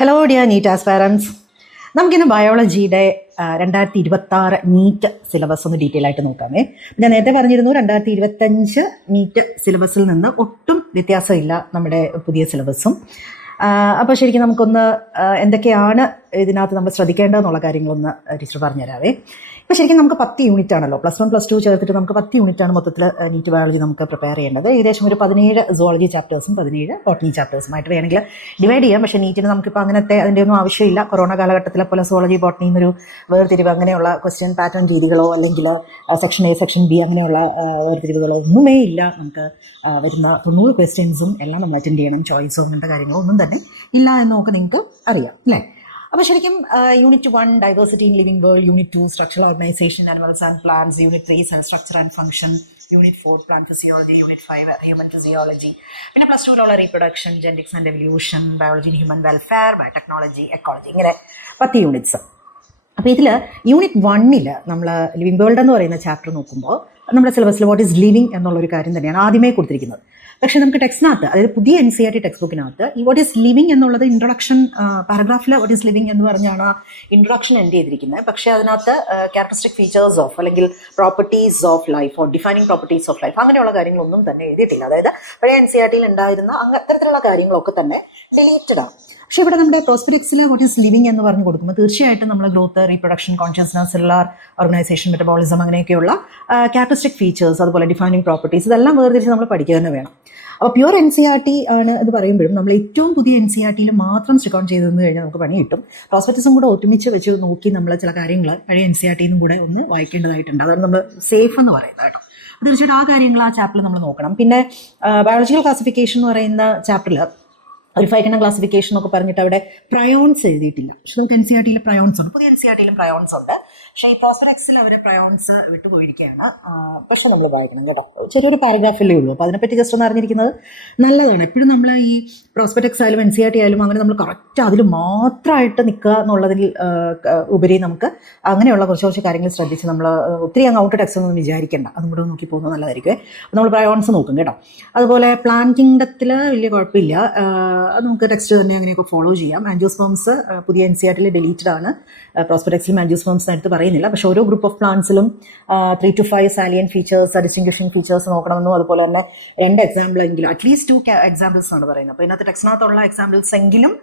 Hello dear NEET aspirants. നമുക്കിന്ന് ബയോളജിയുടെ 2026 NEET syllabus ഒന്ന് ഡീറ്റെയിൽ ആയിട്ട് നോക്കാമേ. ഞാൻ നേരത്തെ പറഞ്ഞിരുന്നു 2025 നീറ്റ് സിലബസിൽ നിന്ന് ഒട്ടും വ്യത്യാസമില്ല നമ്മുടെ പുതിയ സിലബസും. അപ്പോൾ ശരിക്കും നമുക്കൊന്ന് എന്തൊക്കെയാണ് ഇതിനകത്ത് നമ്മൾ ശ്രദ്ധിക്കേണ്ടതെന്നുള്ള കാര്യങ്ങളൊന്ന് ടീച്ചർ പറഞ്ഞുതരാവേ. ഇപ്പോൾ ശരിക്കും നമുക്ക് 10 യൂണിറ്റ് ആണല്ലോ, +1 +2 ചേർത്തിട്ട് നമുക്ക് 10 യൂണിറ്റാണ് മൊത്തത്തിൽ നീറ്റ് ബയോളജി നമുക്ക് പ്രിപ്പയർ ചെയ്യേണ്ടത്. ഏകദേശം ഒരു 17 സുവോളജി ചാപ്റ്റേഴ്സും 17 ബോട്ടണി ചാപ്റ്റേഴ്സുമായിട്ട് വേണമെങ്കിൽ ഡിവൈഡ് ചെയ്യാം. പക്ഷേ നീറ്റിന് നമുക്കിപ്പോൾ അങ്ങനത്തെ അതിൻ്റെ ഒന്നും ആവശ്യമില്ല. കൊറോണ കാലഘട്ടത്തിലെ പോലെ സുവോളജി ബോട്ടണി എന്നൊരു വേർതിരിവ് അങ്ങനെയുള്ള ക്വസ്റ്റ്യൻ പാറ്റേൺ രീതികളോ അല്ലെങ്കിൽ സെക്ഷൻ എ സെക്ഷൻ ബി അങ്ങനെയുള്ള വേർതിരിവുകളോ ഒന്നുമേ ഇല്ല. നമുക്ക് വരുന്ന 90 ക്വസ്റ്റ്യൻസും എല്ലാം നമ്മൾ അറ്റൻഡ് ചെയ്യണം. ചോയ്സോ അങ്ങനത്തെ കാര്യങ്ങളോ ഒന്നും തന്നെ ഇല്ല എന്നൊക്കെ നിങ്ങൾക്ക് അറിയാം അല്ലേ. അപ്പോൾ ശരിക്കും unit 1 diversity in living world, unit 2 structural organisation animals and plants, unit 3 cell structure and function, unit 4 plant physiology, unit 5 human physiology, പിന്നെ +2 reproduction, genetics and evolution, biology and human welfare, biotechnology, ecology, ഇങ്ങനെ 10 units. അപ്പോൾ ഇതിൽ unit 1 നമ്മൾ living world എന്ന് പറയുന്ന chapter നോക്കുമ്പോൾ നമ്മുടെ സിലബസിൽ വാട്ട് ഈസ് ലിവിംഗ് എന്നുള്ളൊരു കാര്യം തന്നെയാണ് ആദ്യമേ കൊടുത്തിരിക്കുന്നത്. പക്ഷേ നമുക്ക് ടെക്സ്റ്റിനകത്ത്, അതായത് പുതിയ NCERT ടെക്സ്റ്റ് ബുക്കിനകത്ത് ഈ വാട്ട് ഈസ് ലിവിംഗ് എന്നുള്ളത് ഇൻട്രൊഡക്ഷൻ പാരഗ്രാഫിൽ വാട്ട് ഈസ് ലിവിംഗ് എന്ന് പറഞ്ഞാണ് ഇൻട്രൊഡക്ഷൻ എൻഡ് ചെയ്തിരിക്കുന്നത്. പക്ഷേ അതിനകത്ത് ക്യാരക്ടറിസ്റ്റിക് ഫീച്ചേഴ്സ് ഓഫ് അല്ലെങ്കിൽ properties of life or defining properties of life അങ്ങനെയുള്ള കാര്യങ്ങളൊന്നും തന്നെ എഴുതിയിട്ടില്ല. അതായത് പഴയ NCERT ഉണ്ടായിരുന്ന അത്തരത്തിലുള്ള കാര്യങ്ങളൊക്കെ തന്നെ ഡിലീറ്റഡ് ആണ്. പക്ഷേ ഇവിടെ നമ്മുടെ പ്രോസ്പെക്ട്സിൽ വാട്ട് ഈസ് ലിവിംഗ് എന്ന് പറഞ്ഞു കൊടുക്കുമ്പോൾ തീർച്ചയായിട്ടും നമ്മൾ growth, reproduction, consciousness, cellular organisation, metabolism അങ്ങനെയൊക്കെയുള്ള ക്യാരക്ടറിസ്റ്റിക് ഫീച്ചേഴ്സ്, അതുപോലെ ഡിഫൈനിങ് പ്രോപ്പർട്ടീസ് ഇതെല്ലാം വേർതിരിച്ച് നമ്മൾ പഠിക്കുക തന്നെ വേണം. അപ്പോൾ പ്യുവർ NCERT ആണ് എന്ന് പറയുമ്പോഴും നമ്മൾ ഏറ്റവും പുതിയ NCERTയിൽ മാത്രം സ്റ്റിക്ക് ഓൺ ചെയ്തെന്ന് കഴിഞ്ഞാൽ നമുക്ക് പണി കിട്ടും. പ്രോസ്പെക്ടസും കൂടെ ഒട്ടുമിച്ച് വെച്ച് നോക്കി നമ്മൾ ചില കാര്യങ്ങൾ പഴയ NCERTയിൽ നിന്നും കൂടെ ഒന്ന് വായിക്കേണ്ടതായിട്ടുണ്ട്. അതാണ് നമ്മൾ സേഫ് എന്ന് പറയുന്നത് കേട്ടോ. തീർച്ചയായിട്ടും ആ കാര്യങ്ങൾ ആ ചാപ്റ്ററിൽ നമ്മൾ നോക്കണം. പിന്നെ ബയോളജിക്കൽ ക്ലാസിഫിക്കേഷൻ എന്ന് പറയുന്ന ചാപ്റ്ററിൽ ഒരു 5 എണ്ണം ക്ലാസിഫിക്കേഷൻ എന്നൊക്കെ പറഞ്ഞിട്ട് അവിടെ പ്രയോൺസ് എഴുതിയിട്ടില്ല. പക്ഷെ നമുക്ക് NCERTയിൽ പ്രയോൺസ് ഉണ്ട്, പുതിയ NCERTയിലും പ്രയോൺസ് ഉണ്ട്. പക്ഷേ ഈ പ്രോസ്പെക്ട്സിൽ അവരെ പ്രയോൺസ് വിട്ടുപോയിരിക്കുകയാണ്. പക്ഷെ നമ്മൾ വായിക്കണം കേട്ടോ, ചെറിയൊരു പാരഗ്രാഫിലേ ഉള്ളൂ. അപ്പോൾ അതിനെപ്പറ്റി ജസ്റ്റ് ഒന്ന് അറിഞ്ഞിരിക്കുന്നത് നല്ലതാണ്. എപ്പോഴും നമ്മൾ ഈ പ്രോസ്പെക്ട്സ് ആയാലും NCERT ആയാലും അങ്ങനെ നമ്മൾ കറക്റ്റ് അതിൽ മാത്രമായിട്ട് നിൽക്കുക എന്നുള്ളതിൽ ഉപരി നമുക്ക് അങ്ങനെയുള്ള കുറച്ച് കാര്യങ്ങൾ ശ്രദ്ധിച്ച് നമ്മൾ ഒത്തിരി അങ്ങ് ഔട്ട് ടെക്സ്റ്റ് ഒന്നും വിചാരിക്കേണ്ട, അതും കൂടെ നോക്കി പോകുന്നത് നല്ലതായിരിക്കും. നമ്മൾ പ്രയോൺസ് നോക്കും കേട്ടോ. അതുപോലെ പ്ലാന്റ് കിങ്ഡത്തിൽ വലിയ കുഴപ്പമില്ല, അത് നമുക്ക് ടെക്സ്റ്റ് തന്നെ അങ്ങനെയൊക്കെ ഫോളോ ചെയ്യാം. ആൻജിയോസ്പേംസ് പുതിയ NCERTയിൽ ഡിലീറ്റഡ് ആണ്. പ്രോസ്പെക്ട്സിലും ആൻജിയോസ്പേംസിന് അടുത്ത് പറയുന്നില്ല. പക്ഷേ ഓരോ ഗ്രൂപ്പ് ഓഫ് പ്ലാന്റ്സിലും 3 to 5 salient features, distinguishing features നോക്കണമെന്നും അതുപോലെ തന്നെ 2 എക്സാമ്പിൾ എങ്കിലും അറ്റ്ലീസ്റ്റ് 2 എക്സാമ്പിൾസ് ആണ് പറയുന്നത്. അപ്പോൾ ഇതിനകത്ത് ടെക്സ്റ്റിനകത്തുള്ള എക്സാമ്പിൾസ് എങ്കിലും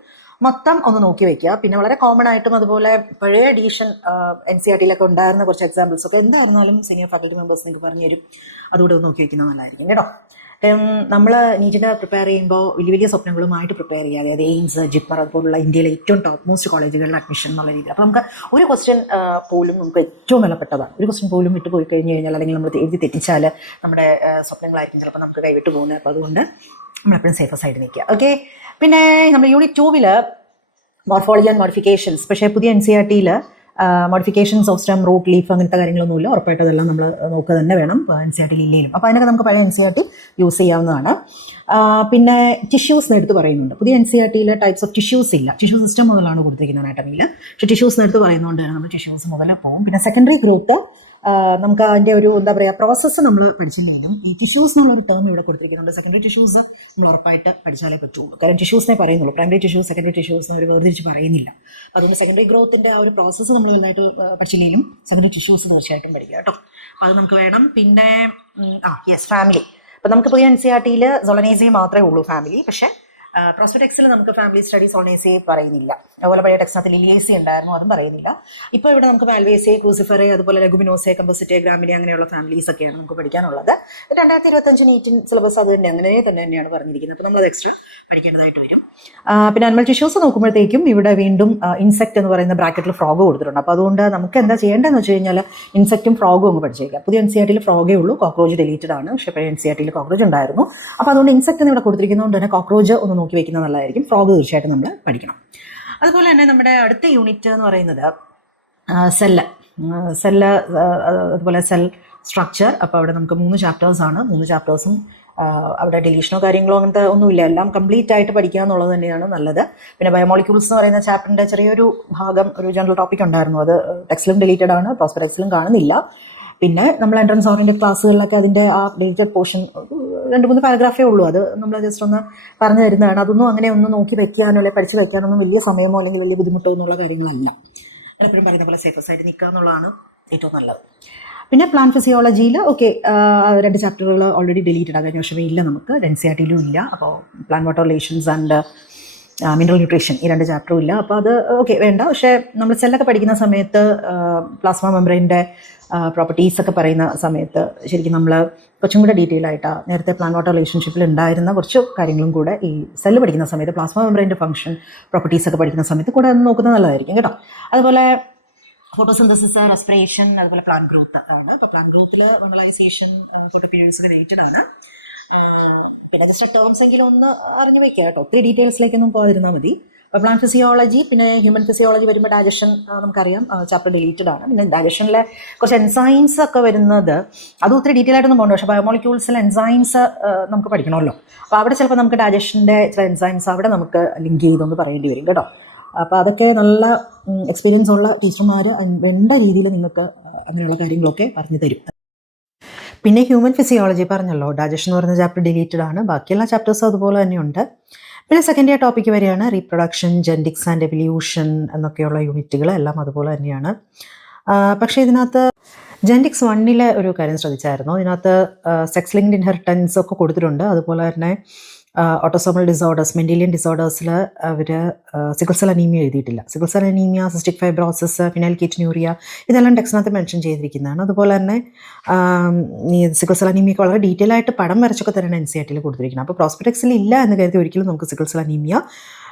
മൊത്തം ഒന്ന് നോക്കി വെക്കുക. പിന്നെ വളരെ കോമൺ ആയിട്ടും അതുപോലെ പഴയ എഡീഷൻ NCERTയിലൊക്കെ ഉണ്ടായിരുന്ന കുറച്ച് എക്സാമ്പിൾസ് ഒക്കെ എന്തായിരുന്നാലും സീനിയർ ഫാക്കൽറ്റി മെമ്പേഴ്സ് നിങ്ങൾക്ക് പറഞ്ഞു തരും. അതുകൂടെ ഒന്ന് നോക്കി വെക്കുന്നത് നല്ലതായിരിക്കും കേട്ടോ. നമ്മൾ നീറ്റിന് പ്രിപ്പയർ ചെയ്യുമ്പോൾ വലിയ വലിയ സ്വപ്നങ്ങളുമായിട്ട് പ്രിപ്പയർ ചെയ്യുക. അതായത് എയിംസ്, ജിപ്മർ അതുപോലുള്ള ഇന്ത്യയിലെ ഏറ്റവും ടോപ്പ് മോസ്റ്റ് കോളേജുകളിൽ അഡ്മിഷൻ എന്നുള്ള രീതിയിൽ. അപ്പോൾ നമുക്ക് ഒരു ക്വസ്റ്റ്യൻ പോലും നമുക്ക് ഏറ്റവും വിലപ്പെട്ടതാണ്. ഒരു ക്വസ്റ്റ്യൻ പോലും വിട്ടുപോയി കഴിഞ്ഞ് കഴിഞ്ഞാൽ അല്ലെങ്കിൽ നമ്മൾ എഴുതി തെറ്റിച്ചാൽ നമ്മുടെ സ്വപ്നങ്ങളായിരിക്കും ചിലപ്പോൾ നമുക്ക് കൈവിട്ട് പോകുന്നത്. അപ്പോൾ അതുകൊണ്ട് നമ്മളെപ്പോഴും സേഫ് സൈഡ് നിൽക്കുക. ഓക്കെ. പിന്നെ നമ്മൾ യൂണിറ്റ് 2 മോർഫോളജി ആൻഡ് മോഡിഫിക്കേഷൻസ്. പക്ഷേ പുതിയ NCERTയിൽ modifications of stem, root, leaf അങ്ങനത്തെ കാര്യങ്ങളൊന്നുമില്ല. ഉറപ്പായിട്ട് അതെല്ലാം നമ്മൾ നോക്കുക തന്നെ വേണം NCERTയിൽ ഇല്ലെങ്കിലും. അപ്പോൾ അതിനൊക്കെ നമുക്ക് പഴയ NCERT യൂസ് ചെയ്യാവുന്നതാണ്. പിന്നെ ടിഷ്യൂസ് എടുത്ത് പറയുന്നുണ്ട്. പുതിയ NCERTയിൽ ടൈപ്സ് ഓഫ് ടിഷ്യൂസ് ഇല്ല. ടിഷ്യൂ സിസ്റ്റം മുതലാണ് കൊടുത്തിരിക്കുന്നത് അനാട്ടമിയിൽ. പക്ഷേ ടിഷ്യൂസ് എടുത്ത് പറയുന്നതുകൊണ്ട് തന്നെ നമ്മൾ ടിഷ്യൂസ് മുതൽ പോകും. പിന്നെ സെക്കൻഡറി ഗ്രോത്ത് നമുക്ക് അതിൻ്റെ ഒരു എന്താ പറയുക പ്രോസസ്സ് നമ്മൾ പഠിച്ചില്ലെങ്കിലും ഈ ടിഷ്യൂസ് എന്നുള്ളൊരു ടേം ഇവിടെ കൊടുത്തിരിക്കുന്നുണ്ട്. സെക്കൻഡറി ടിഷ്യൂസ് നമ്മൾ ഉറപ്പായിട്ട് പഠിച്ചാലേ പറ്റുള്ളൂ. കാരണം ടിഷ്യൂസിനെ പറയുന്നുള്ളൂ, പ്രൈമറി ടിഷ്യൂസ്, സെക്കൻഡറി ടിഷ്യൂസ് ഒരു വേർതിരിച്ച് പറയുന്നില്ല. അതുകൊണ്ട് സെക്കൻഡറി ഗ്രോത്തിൻ്റെ ആ ഒരു പ്രോസസ്സ് നമ്മൾ വലുതായിട്ട് പഠിച്ചില്ലെങ്കിലും സെക്കൻഡറി ടിഷ്യൂസ് തീർച്ചയായിട്ടും പഠിക്കുക കേട്ടോ. അപ്പോൾ അത് നമുക്ക് വേണം. പിന്നെ ഫാമിലി. അപ്പോൾ നമുക്ക് പുതിയ NCERTയിൽ സോളനേസിയ മാത്രമേ ഉള്ളൂ ഫാമിലി. പക്ഷേ പ്രോസ്പെക്ട്സിൽ നമുക്ക് ഫാമിലി സ്റ്റഡി സോളനേസിയെ പറയുന്നില്ല. അതുപോലെ പഴയ ടെക്സ്റ്റിനകത്ത് ലിലിയേസി ഉണ്ടായിരുന്നു, അതും പറയുന്നില്ല. ഇപ്പോൾ ഇവിടെ നമുക്ക് മാൽവേസി, ക്രൂസിഫെറേ, അതുപോലെ ലെഗുമിനോസെ, കമ്പോസിറ്റെ, ഗ്രാമിനെ അങ്ങനെയുള്ള ഫാമിലീസ് ഒക്കെയാണ് നമുക്ക് പഠിക്കാനുള്ളത്. 2025 നീറ്റിൻ സിലബസ് അത് തന്നെ അങ്ങനെ തന്നെയാണ് പറഞ്ഞിരിക്കുന്നത്. അപ്പോൾ നമ്മളത് എക്സ്ട്രാ പഠിക്കേണ്ടതായിട്ട് വരും. പിന്നെ അനിമൽ ടിഷ്യൂസ് നോക്കുമ്പോഴത്തേക്കും ഇവിടെ വീണ്ടും ഇൻസെക്ട് എന്ന് പറയുന്ന ബ്രാക്കറ്റിൽ ഫ്രോഗ് കൊടുത്തിട്ടുണ്ട്. അപ്പോൾ അതുകൊണ്ട് നമുക്ക് എന്താ ചെയ്യേണ്ടതെന്ന് വെച്ച് കഴിഞ്ഞാൽ ഇൻസെക്റ്റും ഫ്രോഗും അങ്ങ് പഠിച്ചേക്കാം. പുതിയ NCERTയിൽ ഫ്രോഗേ ഉള്ളൂ, കോക്രോച്ച് ഡിലീറ്റഡ് ആണ്. പക്ഷേ പഴയ NCERTയിൽ കോക്രോച്ച് ഉണ്ടായിരുന്നു. അപ്പോൾ അതുകൊണ്ട് ഇൻസെക്ട് എന്ന് ഇവിടെ കൊടുത്തിരിക്കുന്നതുകൊണ്ട് തന്നെ കോക്രോച്ച് ഒന്ന് നോക്കി വെക്കുന്നത് നല്ലതായിരിക്കും. ഫ്രോഗ് തീർച്ചയായിട്ടും നമ്മൾ പഠിക്കണം. അതുപോലെ തന്നെ നമ്മുടെ അടുത്ത യൂണിറ്റ് എന്ന് പറയുന്നത് സെല്ല്, അതുപോലെ സെൽ സ്ട്രക്ചർ. അപ്പോൾ അവിടെ നമുക്ക് 3 ചാപ്റ്റേഴ്സാണ്. 3 ചാപ്റ്റേഴ്സും അവിടെ ഡിലീഷനോ കാര്യങ്ങളോ അങ്ങനത്തെ ഒന്നുമില്ല. എല്ലാം കംപ്ലീറ്റ് ആയിട്ട് പഠിക്കുക എന്നുള്ളത് തന്നെയാണ് നല്ലത്. പിന്നെ ബയോമോളിക്യൂൾസ് എന്ന് പറയുന്ന ചാപ്റ്ററിൻ്റെ ചെറിയൊരു ഭാഗം ഒരു ജനറൽ ടോപ്പിക് ഉണ്ടായിരുന്നു. അത് ടെക്സ്റ്റിലും ഡിലീറ്റഡ് ആണ്, പ്രോസ്പെക്ട്സിലും കാണുന്നില്ല. പിന്നെ നമ്മൾ എൻട്രൻസ് ഓറിയൻറ്റഡ് ക്ലാസ്സുകളിലൊക്കെ അതിൻ്റെ ആ ഡിലീറ്റഡ് പോർഷൻ 2-3 പാരഗ്രാഫേ ഉള്ളൂ. അത് നമ്മൾ ജസ്റ്റ് ഒന്ന് പറഞ്ഞു തരുന്നതാണ്. അതൊന്നും അങ്ങനെ ഒന്ന് നോക്കി വെക്കാനോ അല്ലെങ്കിൽ പഠിച്ച് വെക്കാനൊന്നും വലിയ സമയമോ അല്ലെങ്കിൽ വലിയ ബുദ്ധിമുട്ടോ എന്നുള്ള കാര്യങ്ങളല്ല. എപ്പോഴും പറയുന്ന പോലെ സേഫ് സൈഡ് നിൽക്കുക എന്നുള്ളതാണ് ഏറ്റവും നല്ലത്. പിന്നെ പ്ലാൻ ഫിസിയോളജിയിൽ ഓക്കെ 2 ചാപ്റ്ററുകൾ ഓൾറെഡി ഡിലീറ്റഡ് കഴിഞ്ഞ വർഷമേ ഇല്ല, നമുക്ക് NCERT ഇല്ല. അപ്പോൾ plan water relations and mineral nutrition ഈ 2 ചാപ്റ്ററും ഇല്ല. അപ്പോൾ അത് ഓക്കെ വേണ്ട. പക്ഷേ നമ്മൾ സെല്ലൊക്കെ പഠിക്കുന്ന സമയത്ത് പ്ലാസ്മ മെംബ്രെയിൻ്റെ പ്രോപ്പർട്ടീസ് ഒക്കെ പറയുന്ന സമയത്ത് ശരിക്കും നമ്മൾ കുറച്ചും കൂടെ ഡീറ്റെയിൽ ആയിട്ട് നേരത്തെ പ്ലാൻ വാട്ടർ റിലേഷൻഷിപ്പിൽ ഉണ്ടായിരുന്ന കുറച്ച് കാര്യങ്ങളും കൂടെ ഈ സെല്ല് പഠിക്കുന്ന സമയത്ത് പ്ലാസ്മ മെംബ്രെയിൻ്റെ ഫംഗ്ഷൻ പ്രോപ്പർട്ടീസ് ഒക്കെ പഠിക്കുന്ന സമയത്ത് കൂടെ ഒന്ന് നോക്കുന്നത് നല്ലതായിരിക്കും കേട്ടോ. അതുപോലെ ഫോട്ടോസിന്തസിസ്, റെസ്പിറേഷൻ, അതുപോലെ പ്ലാൻ ഗ്രോത്ത് ആണ്. ഇപ്പോൾ പ്ലാൻ ഗ്രോത്തിൽ മോണലൈസേഷൻ ഫോട്ടോപീരിയഡ്സ് റിലേറ്റഡ് ആണ്. പിന്നെ ജസ്റ്റ് ടേംസ് എങ്കിലും ഒന്ന് അറിഞ്ഞു വെക്കുക കേട്ടോ, ഒത്തിരി ഡീറ്റെയിൽസിലേക്കൊന്നും പോകാതിരുന്നാൽ മതി. അപ്പോൾ പ്ലാൻ ഫിസിയോളജി പിന്നെ ഹ്യൂമൻ ഫിസിയോളജി വരുമ്പോൾ ഡൈജഷൻ നമുക്കറിയാം ചാപ്റ്റർ ഡിലീറ്റഡ് ആണ്. പിന്നെ ഡൈജഷനിലെ കുറച്ച് എൻസൈംസ് ഒക്കെ വരുന്നത് അത് ഒത്തിരി ഡീറ്റെയിൽ ആയിട്ടൊന്നും പോകണ്ട, പക്ഷേ ബയോമോളിക്യൂൾസിൽ എൻസൈംസ് നമുക്ക് പഠിക്കണമല്ലോ. അപ്പോൾ അവിടെ ചിലപ്പോൾ നമുക്ക് ഡൈജഷൻ്റെ ചില എൻസൈംസ് അവിടെ നമുക്ക് ലിങ്ക് ചെയ്തൊന്ന് പറയേണ്ടി വരും കേട്ടോ. അപ്പോൾ അതൊക്കെ നല്ല എക്സ്പീരിയൻസ് ഉള്ള ടീച്ചർമാർ വേണ്ട രീതിയിൽ നിങ്ങൾക്ക് അങ്ങനെയുള്ള കാര്യങ്ങളൊക്കെ പറഞ്ഞു തരും. പിന്നെ ഹ്യൂമൻ ഫിസിയോളജി പറഞ്ഞല്ലോ, ഡൈജഷൻ എന്ന് പറയുന്ന ചാപ്റ്റർ ഡിലീറ്റഡ് ആണ്. ബാക്കിയെല്ലാ ചാപ്റ്റേഴ്സും അതുപോലെ തന്നെയുണ്ട്. പിന്നെ സെക്കൻഡ് ഇയർ ടോപ്പിക്ക് വരെയാണ് റീപ്രൊഡക്ഷൻ, ജെനറ്റിക്സ് ആൻഡ് എവല്യൂഷൻ എന്നൊക്കെയുള്ള യൂണിറ്റുകൾ എല്ലാം അതുപോലെ തന്നെയാണ്. പക്ഷേ ഇതിനകത്ത് ജെനറ്റിക്സ് 1 ഒരു കാര്യം ശ്രദ്ധിച്ചായിരുന്നു. ഇതിനകത്ത് സെക്സ് ലിങ്ക്ഡ് ഇൻഹെറിറ്റൻസ് ഒക്കെ കൊടുത്തിട്ടുണ്ട്. അതുപോലെ തന്നെ ഓട്ടോസോമൽ ഡിസോർഡേഴ്സ്, മെൻഡേലിയൻ ഡിസോർഡേഴ്സിൽ അവർ സിക്കിൾ സെൽ അനീമിയ എഴുതിയിട്ടില്ല. Sickle cell anaemia, cystic fibrosis, phenylketonuria ഇതെല്ലാം ടെക്സ്റ്റിനകത്ത് മെൻഷൻ ചെയ്തിരിക്കുന്നതാണ്. അതുപോലെ തന്നെ ഈ സിക്കിൾ സെൽ അനീമിയൊക്കെ വളരെ ഡീറ്റെയിൽ ആയിട്ട് പടം വരച്ചൊക്കെ തന്നെയാണ് NCERT കൊടുത്തിരിക്കുന്നത്. അപ്പോൾ പ്രോസ്പെക്ടക്സിൽ ഇല്ല എന്ന് കരുതി ഒരിക്കലും നമുക്ക് സിക്കിൾ സെൽ അനീമിയ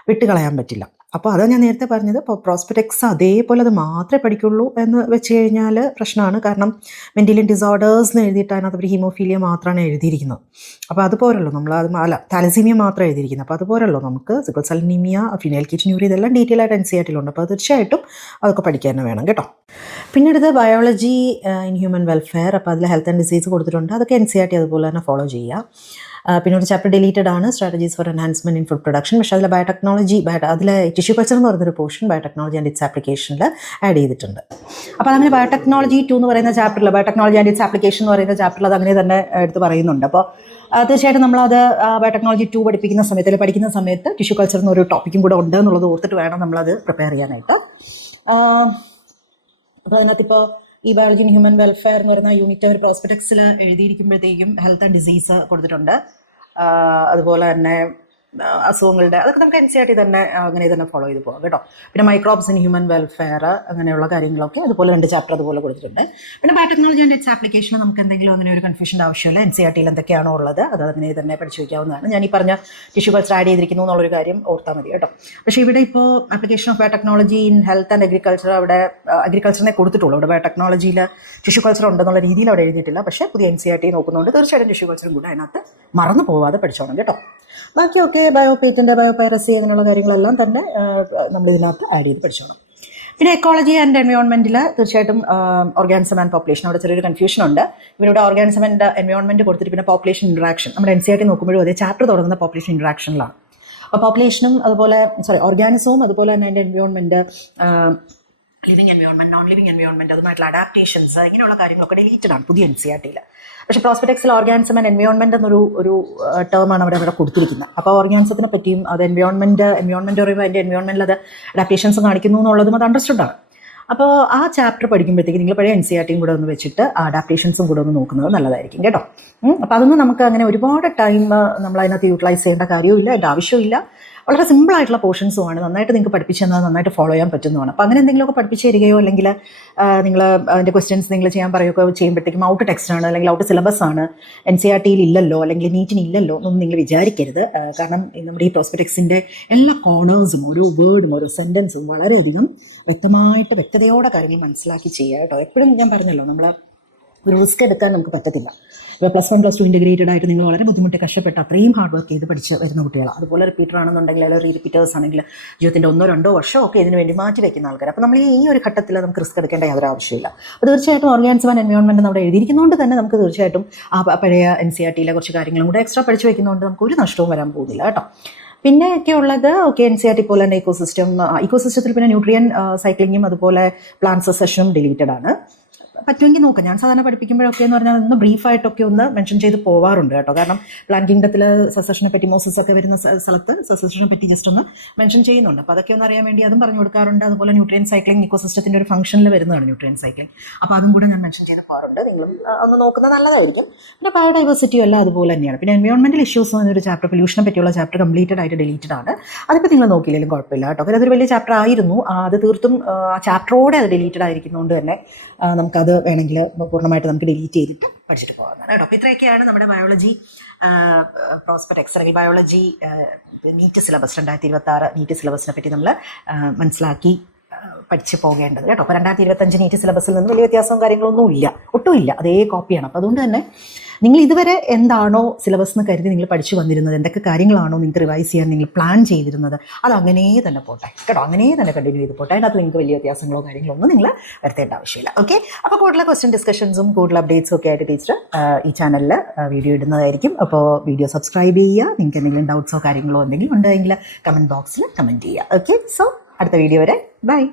വിട്ടുകളയാൻ പറ്റില്ല. അപ്പോൾ അതാണ് ഞാൻ നേരത്തെ പറഞ്ഞത്. ഇപ്പോൾ പ്രോസ്പെക്ടക്സ് അതേപോലെ അത് മാത്രമേ പഠിക്കുള്ളൂ എന്ന് വെച്ച് കഴിഞ്ഞാൽ പ്രശ്നമാണ്. കാരണം മെൻഡേലിയൻ ഡിസോർഡേഴ്സ് എന്ന് എഴുതിയിട്ട് അതിനകത്ത് ഒരു ഹീമോഫീലിയ മാത്രമാണ് എഴുതിയിരിക്കുന്നത്. അപ്പോൾ അതുപോലല്ലോ നമ്മൾ അത് അല്ല താലസീമിയ മാത്രം എഴുതിയിരിക്കുന്നത്. അപ്പോൾ അതുപോലല്ലോ നമുക്ക് സിക്കിൾ സെൽ അനീമിയ, ഫിനൈൽകീറ്റോന്യൂറിയ ഇതെല്ലാം ഡീറ്റെയിൽ ആയിട്ട് NCERT അപ്പോൾ തീർച്ചയായിട്ടും അതൊക്കെ പഠിക്കാൻ തന്നെ വേണം കേട്ടോ. പിന്നെ അടുത്ത് ബയോളജി ഇൻ ഹ്യൂമൻ വെൽഫെയർ. അപ്പോൾ അതിൽ ഹെൽത്ത് ആൻഡ് ഡിസീസ് കൊടുത്തിട്ടുണ്ട്. അതൊക്കെ NCERT അതുപോലെ തന്നെ ഫോളോ ചെയ്യുക. പിന്നെ ഒരു ചാപ്റ്റർ ഡിലീറ്റഡ് ആണ്, strategies four enhancement in food production. പക്ഷേ അതിൽ ബയോടെക്നോളജി അതിൽ ടിഷ്യൂ കൾച്ചർ എന്ന് പറയുന്നൊരു പോർഷൻ ബയോടെക്നോളജി ആൻഡ് ഇറ്റ്സ് ആപ്ലിക്കേഷനിൽ ആഡ് ചെയ്തിട്ടുണ്ട്. അപ്പോൾ അതങ്ങനെ ബയോടെക്നോളജി 2 എന്ന് പറയുന്ന ചാപ്റ്ററിൽ ബയോടെക്നോളജി ആൻഡ് ഇറ്റ്സ് ആപ്ലിക്കേഷൻ എന്ന് പറയുന്ന ചാപ്റ്ററിൽ അത് അങ്ങനെ തന്നെ എടുത്ത് പറയുന്നുണ്ട്. അപ്പോൾ തീർച്ചയായിട്ടും നമ്മളത് ബയോടെക്നോളജി 2 പഠിപ്പിക്കുന്ന സമയത്ത് അല്ലെങ്കിൽ പഠിക്കുന്ന സമയത്ത് ടിഷ്യൂ കൾച്ചർ എന്നൊരു ടോപ്പിക്കും കൂടെ ഉണ്ട് എന്നുള്ളത് ഓർത്തിട്ട് വേണം നമ്മളത് പ്രിപ്പയർ ചെയ്യാനായിട്ട്. അപ്പോൾ അതിനകത്തിപ്പോൾ ഈ ബയോളജി ഇൻ ഹ്യൂമൻ വെൽഫെയർ എന്ന് പറയുന്ന യൂണിറ്റ് ഒരു പ്രോസ്പെക്ടക്സിൽ എഴുതിയിരിക്കുമ്പോഴത്തേക്കും ഹെൽത്ത് ആൻഡ് ഡിസീസ് കൊടുത്തിട്ടുണ്ട്. അതുപോലെ തന്നെ അസുഖങ്ങളുടെ അതൊക്കെ നമുക്ക് NCERT തന്നെ അങ്ങനെ തന്നെ ഫോളോ ചെയ്ത് പോകാം കേട്ടോ. പിന്നെ മൈക്രോബ്സ് ഇൻ ഹ്യൂമൻ വെൽഫെയർ അങ്ങനെയുള്ള കാര്യങ്ങളൊക്കെ അതുപോലെ 2 ചാപ്റ്റർ അതുപോലെ കൊടുത്തിട്ടുണ്ട്. പിന്നെ ബയോടെക്നോളജി ആൻഡ് ഇറ്റ്സ് ആപ്ലിക്കേഷൻ നമുക്ക് എന്തെങ്കിലും അങ്ങനെ ഒരു കൺഫ്യൂഷൻ്റെ ആവശ്യമില്ല. NCERT എന്തൊക്കെയാണോ ഉള്ളത് അത് അങ്ങനെ തന്നെ പഠിച്ചു വയ്ക്കാവുന്നതാണ്. ഞാൻ ഈ പറഞ്ഞ ടിഷ്യൂ കൾച്ചർ ആഡ് ചെയ്തിരിക്കുന്നു എന്നുള്ളൊരു കാര്യം ഓർത്താൽ മതി കേട്ടോ. പക്ഷേ ഇവിടെ ഇപ്പോൾ application of biotechnology in health and agriculture അവിടെ അഗ്രികൾച്ചറിനെ കൊടുത്തിട്ടുള്ളൂ. ഇവിടെ ബയോടെക്നോളജിയിൽ ടിഷ്യൂ കൾച്ചർ ഉണ്ടെന്നുള്ള രീതിയിൽ അവിടെ എഴുതിയിട്ടില്ല. പക്ഷേ പുതിയ NCERT നോക്കുന്നതുകൊണ്ട് തീർച്ചയായിട്ടും ടിഷ്യൂ കൾച്ചറും കൂടെ അതിനകത്ത് മറന്നു പോവാതെ പഠിച്ചോണം കേട്ടോ. ബാക്കിയൊക്കെ ബയോപേറ്റൻ്റ്, ബയോപൈറസി അങ്ങനെയുള്ള കാര്യങ്ങളെല്ലാം തന്നെ നമ്മളിതിനകത്ത് ആഡ് ചെയ്ത് പഠിച്ചോണം. പിന്നെ എക്കോളജി ആൻഡ് എൻവയോൺമെൻറ്റിൽ തീർച്ചയായിട്ടും ഓർഗാനിസം ആൻഡ് പോപ്പുലേഷൻ അവിടെ ചെറിയൊരു കൺഫ്യൂഷൻ ഉണ്ട്. ഇവരുടെ ഓർഗാനിസം ആൻഡ് എൻവയോൺമെൻറ്റ് കൊടുത്തിട്ട് പിന്നെ പോപ്പുലേഷൻ ഇൻട്രാക്ഷൻ നമ്മുടെ NCERT നോക്കുമ്പോഴും അതേ ചാപ്റ്റർ തുടങ്ങുന്ന പോപ്പുലേഷൻ ഇൻട്രാക്ഷനിലാണ്. അപ്പോൾ പോപ്പുലേഷനും അതുപോലെ ഓർഗാനിസവും അതുപോലെ തന്നെ അതിൻ്റെ environment, living environment, non living environment, അതുമായിട്ടുള്ള അഡാപ്റ്റേഷൻസ് ഇങ്ങനെയുള്ള കാര്യങ്ങളൊക്കെ ഡിലീറ്റഡ് ആണ് പുതിയ NCERT. പക്ഷേ പ്രോസ്പെക്ടക്സിൽ ഓർഗാനിസം ആൻഡ് എൻവയോൺമെൻറ്റ് എന്നൊരു ടേമാണ് അവിടെ കൊടുത്തിരിക്കുന്നത്. അപ്പോൾ ഓർഗാനിസത്തിനെ പറ്റിയും അത് എൻവയോൺമെൻറ്റ് പറയുമ്പോൾ അതിൻ്റെ എൻവയോൺമെൻറ്റിൽ അത് അഡാപ്റ്റേഷൻസ് കാണിക്കുന്നു എന്നുള്ളതും അത് അണ്ടർസ്റ്റുഡാണ്. അപ്പോൾ ആ ചാപ്റ്റർ പഠിക്കുമ്പോഴത്തേക്ക് നിങ്ങൾ പഴയ NCERT കൂടെ ഒന്ന് വെച്ചിട്ട് ആ അഡാപ്റ്റേഷൻസും കൂടെ ഒന്ന് നോക്കുന്നത് നല്ലതായിരിക്കും കേട്ടോ. അപ്പോൾ അതൊന്നും നമുക്ക് അങ്ങനെ ഒരുപാട് ടൈം നമ്മൾ അതിനകത്ത് യൂട്ടിലൈസ് ചെയ്യേണ്ട കാര്യവുമില്ല, അതിൻ്റെ ആവശ്യമില്ല. വളരെ സിമ്പിളായിട്ടുള്ള പോർഷൻസുമാണ്. നന്നായിട്ട് നിങ്ങൾക്ക് പഠിപ്പിച്ച് തന്നാൽ നന്നായിട്ട് ഫോളോ ചെയ്യാൻ പറ്റുന്നതാണ്. അപ്പോൾ അങ്ങനെ എന്തെങ്കിലുമൊക്കെ പഠിപ്പിച്ച് തരികയോ അല്ലെങ്കിൽ നിങ്ങൾ അതിൻ്റെ ക്വസ്റ്റ്യൻസ് നിങ്ങൾ ചെയ്യാൻ പറയുകയൊക്കെ ചെയ്യുമ്പോഴത്തേക്കും ഔട്ട് ടെക്സ്റ്റ് ആണ് അല്ലെങ്കിൽ ഔട്ട് സിലബസ് ആണ്, NCERT ഇല്ലല്ലോ അല്ലെങ്കിൽ നീറ്റിന് ഇല്ലല്ലോ എന്നൊന്നും നിങ്ങൾ വിചാരിക്കരുത്. കാരണം നമ്മുടെ ഈ പ്രോസ്പെക്ടക്സിൻ്റെ എല്ലാ കോർണേഴ്സും ഓരോ വേർഡും ഓരോ സെൻറ്റൻസും വളരെയധികം വ്യക്തതയോടെ കാര്യങ്ങൾ മനസ്സിലാക്കി ചെയ്യുക കേട്ടോ. എപ്പോഴും ഞാൻ പറഞ്ഞല്ലോ, നമ്മൾ ഒരു റിസ്ക് എടുക്കാൻ നമുക്ക് പറ്റത്തില്ല. ഇപ്പോൾ +1 +2 ഇൻറ്റഗ്രേറ്റഡ് ആയിട്ട് നിങ്ങൾ വളരെ ബുദ്ധിമുട്ടി കഷ്ടപ്പെട്ട് അത്രയും ഹാർഡ് വർക്ക് ചെയ്ത് പഠിച്ച് വരുന്ന കുട്ടികളാണ്. അതുപോലെ റിപ്പീറ്റർ ആണെന്നുണ്ടെങ്കിൽ അല്ലെങ്കിൽ റിപ്പീറ്റേഴ്സ് ആണെങ്കിൽ ജീവിതത്തിൻ്റെ 1-2 വർഷമൊക്കെ ഇതിന് വേണ്ടി മാറ്റി വയ്ക്കുന്ന ആൾക്കാർ. അപ്പോൾ നമ്മൾ ഈ ഒരു ഘട്ടത്തിൽ നമുക്ക് റിസ്ക് എടുക്കേണ്ട യാതൊരു ആവശ്യമില്ല. അപ്പോൾ തീർച്ചയായിട്ടും ഓർഗാനിസം ആൻഡ് എൻവയോൺമെൻറ്റ് നമ്മുടെ എഴുതിയിരിക്കുന്നതുകൊണ്ട് തന്നെ നമുക്ക് തീർച്ചയായിട്ടും ആ പഴയ NCERT കുറച്ച് കാര്യങ്ങളും കൂടെ എക്സ്ട്രാ പഠിച്ച് വയ്ക്കുന്നതുകൊണ്ട് നമുക്ക് ഒരു നഷ്ടവും വരാൻ പോകുന്നില്ല കേട്ടോ. പിന്നെയൊക്കെ ഉള്ളത് NCERT പോലെ തന്നെ ഇക്കോസിസ്റ്റത്തിൽ പിന്നെ ന്യൂട്രിയൻ സൈക്ലിങ്ങും അതുപോലെ പ്ലാന്റ് സസെഷനും ഡിലീറ്റഡ് ആണ്. പറ്റുമെങ്കിൽ നോക്കാം. ഞാൻ സാധാരണ പഠിപ്പിക്കുമ്പോഴൊക്കെ എന്ന് പറഞ്ഞാൽ ഒന്ന് ബ്രീഫായിട്ടൊക്കെ ഒന്ന് മെൻഷൻ ചെയ്ത് പോവാറുണ്ട് കേട്ടോ. കാരണം പ്ലാന്റ് കിങ്ഡത്തിൽ സസഷനെ പറ്റി, മോസസ് ഒക്കെ വരുന്ന സ്ഥലത്ത് സസഷനെ പറ്റി ജസ്റ്റ് ഒന്ന് മെൻഷൻ ചെയ്യുന്നുണ്ട്. അപ്പോൾ അതൊക്കെ ഒന്ന് അറിയാൻ വേണ്ടി അതും പറഞ്ഞു കൊടുക്കാറുണ്ട്. അതുപോലെ ന്യൂട്രിയൻ സൈക്ലിംഗ് ഇക്കോസിസ്റ്റത്തിൻ്റെ ഒരു ഫംഗ്ഷനിൽ വരുന്നതാണ് ന്യൂട്രിയൻ സൈക്ലിംഗ്. അപ്പോൾ അതും കൂടെ ഞാൻ മെൻഷൻ ചെയ്ത് പോകാറുണ്ട്. നിങ്ങളും ഒന്ന് നോക്കുന്നത് നല്ലതായിരിക്കും. പിന്നെ ബയോഡൈവേഴ്സിറ്റിയും എല്ലാം അതുപോലെ തന്നെയാണ്. പിന്നെ എൻവയോൺമെൻറ്റൽ ഇഷ്യൂസ് എന്നൊരു ചാപ്റ്റർ, പൊല്യൂഷനെ പറ്റിയുള്ള ചാപ്റ്റർ കംപ്ലീറ്റഡ് ആയിട്ട് ഡിലീറ്റഡ് ആണ്. അതിപ്പോൾ നിങ്ങൾ നോക്കിയില്ലെങ്കിലും കുഴപ്പമില്ല കേട്ടോ. കാരണം അതൊരു വലിയ ചാപ്റ്റർ ആയിരുന്നു. അത് തീർത്തും ആ ചാപ്റ്ററോടെ അത് ഡിലീറ്റഡ് ആയിരിക്കുന്നതുകൊണ്ട് തന്നെ നമുക്കത് വേണമെങ്കിൽ പൂർണ്ണമായിട്ട് നമുക്ക് ഡിലീറ്റ് ചെയ്തിട്ട് പഠിച്ചിട്ട് പോകാവുന്നതാണ് കേട്ടോ. അപ്പോൾ ഇത്രയൊക്കെയാണ് നമ്മുടെ biology prospect X-ray biology NEET syllabus 2026 NEET സിലബസിനെ പറ്റി നമ്മൾ മനസ്സിലാക്കി പഠിച്ച് പോകേണ്ടത് കേട്ടോ. അപ്പോൾ 2025 നീറ്റ് സിലബസിൽ നിന്ന് വലിയ വ്യത്യാസവും കാര്യങ്ങളൊന്നും ഇല്ല, ഒട്ടുമില്ല, അതേ കോപ്പിയാണ്. അപ്പോൾ അതുകൊണ്ട് തന്നെ നിങ്ങൾ ഇതുവരെ എന്താണോ സിലബസ് എന്ന് കരുതി നിങ്ങൾ പഠിച്ചു വന്നിരുന്നത്, എന്തൊക്കെ കാര്യങ്ങളാണോ നിങ്ങൾക്ക് റിവൈസ് ചെയ്യാൻ നിങ്ങൾ പ്ലാൻ ചെയ്തിരുന്നത്, അത് അങ്ങനെ തന്നെ പോട്ടെ കേട്ടോ. അങ്ങനെ തന്നെ കണ്ടിന്യൂ ചെയ്ത് പോട്ടെ. അതിനകത്ത് നിങ്ങൾക്ക് വലിയ വ്യത്യാസങ്ങളോ കാര്യങ്ങളോ ഒന്നും നിങ്ങൾ വരുത്തേണ്ട ആവശ്യമില്ല. ഓക്കെ, അപ്പോൾ കൂടുതൽ ക്വസ്റ്റ്യൻ ഡിസ്കഷൻസും കൂടുതൽ അപ്ഡേറ്റ്സും ഒക്കെ ആയിട്ട് ടീച്ചർ ഈ ചാനലിൽ വീഡിയോ ഇടുന്നതായിരിക്കും. അപ്പോൾ വീഡിയോ സബ്സ്ക്രൈബ് ചെയ്യുക. നിങ്ങൾക്ക് എന്തെങ്കിലും ഡൗട്ട്സോ കാര്യങ്ങളോ എന്തെങ്കിലും ഉണ്ടെങ്കിൽ കമൻറ്റ് ബോക്സിൽ കമൻറ്റ് ചെയ്യുക. ഓക്കെ, സോ അടുത്ത വീഡിയോ വരെ ബൈ.